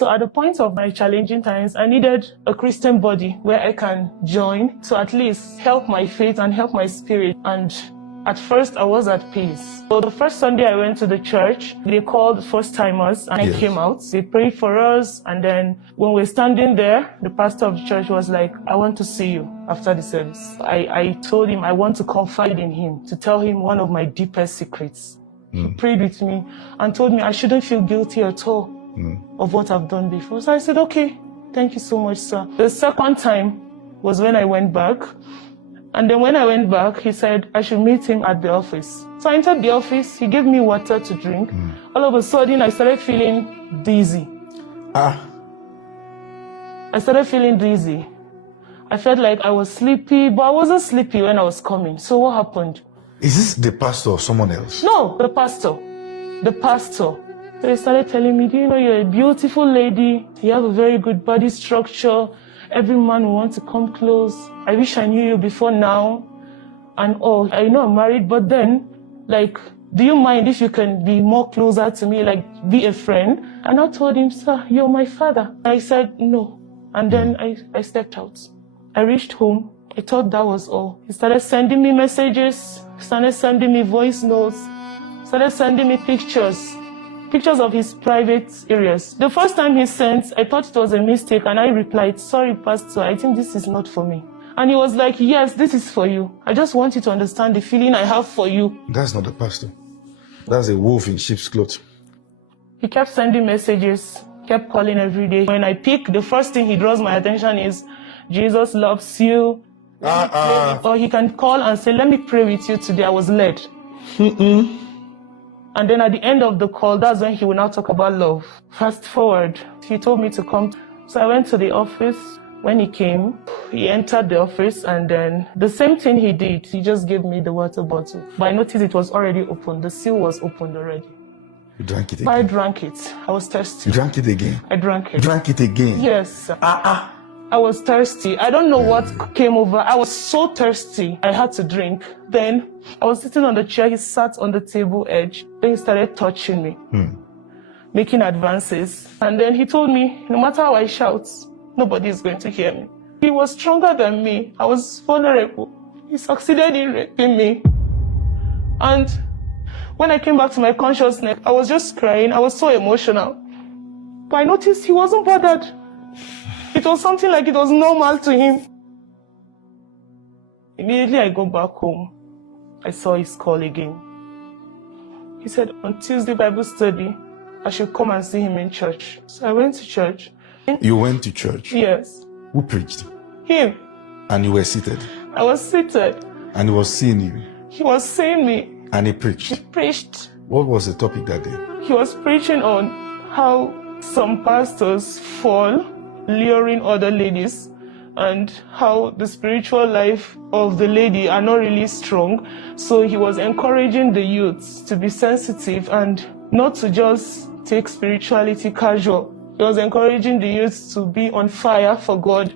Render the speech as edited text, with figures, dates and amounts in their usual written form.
So at the point of my challenging times, I needed a Christian body where I can join to at least help my faith and help my spirit. And at first, I was at peace. So the first Sunday I went to the church, they called first timers and I came out. They prayed for us. And then when we were standing there, the pastor of the church was like, I want to see you after the service. I told him I want to confide in him, to tell him one of my deepest secrets. He prayed with me and told me I shouldn't feel guilty at all of what I've done before. So I said, okay, thank you so much, sir. The second time was when I went back. And then when I went back, he said I should meet him at the office. So I entered the office, he gave me water to drink. All of a sudden, I started feeling dizzy. I started feeling dizzy. I felt like I was sleepy, but I wasn't sleepy when I was coming. So what happened? Is this the pastor or someone else? No, the pastor. The pastor. So they started telling me, you know, you're a beautiful lady. You have a very good body structure. Every man will want to come close. I wish I knew you before now. And I know I'm married, but then, like, do you mind if you can be more closer to me, like, be a friend? And I told him, sir, you're my father. I said, no. And then I stepped out. I reached home. I thought that was all. He started sending me messages, started sending me voice notes, started sending me pictures of his private areas. The first time he sent, I thought it was a mistake, and I replied, sorry, Pastor, I think this is not for me. And he was like, yes, this is for you. I just want you to understand the feeling I have for you. That's not the pastor. That's a wolf in sheep's cloth. He kept sending messages, kept calling every day. When I pick, the first thing he draws my attention is, Jesus loves you. Or he can call and say, let me pray with you today. I was led. And then at the end of the call, that's when he will now talk about love. Fast forward, he told me to come. So I went to the office. When he came, he entered the office, and then the same thing he did. He just gave me the water bottle. But I noticed it was already open. The seal was opened already. You drank it again? But I drank it. I was thirsty. You drank it again? I drank it. You drank it again? Yes. I was thirsty. I don't know what came over. I was so thirsty. I had to drink. Then I was sitting on the chair. He sat on the table edge. Then he started touching me, making advances. And then he told me, no matter how I shout, nobody is going to hear me. He was stronger than me. I was vulnerable. He succeeded in raping me. And when I came back to my consciousness, I was just crying. I was so emotional. But I noticed he wasn't bothered. It was something like it was normal to him. Immediately I go back home. I saw his call again. He said on Tuesday Bible study, I should come and see him in church. So I went to church. You went to church? Yes. Who preached? Him. And you were seated? I was seated. And he was seeing you? He was seeing me. And he preached? He preached. What was the topic that day? He was preaching on how some pastors fall, luring other ladies, and how the spiritual life of the lady are not really strong. So he was encouraging the youths to be sensitive and not to just take spirituality casual. He was encouraging the youths to be on fire for God.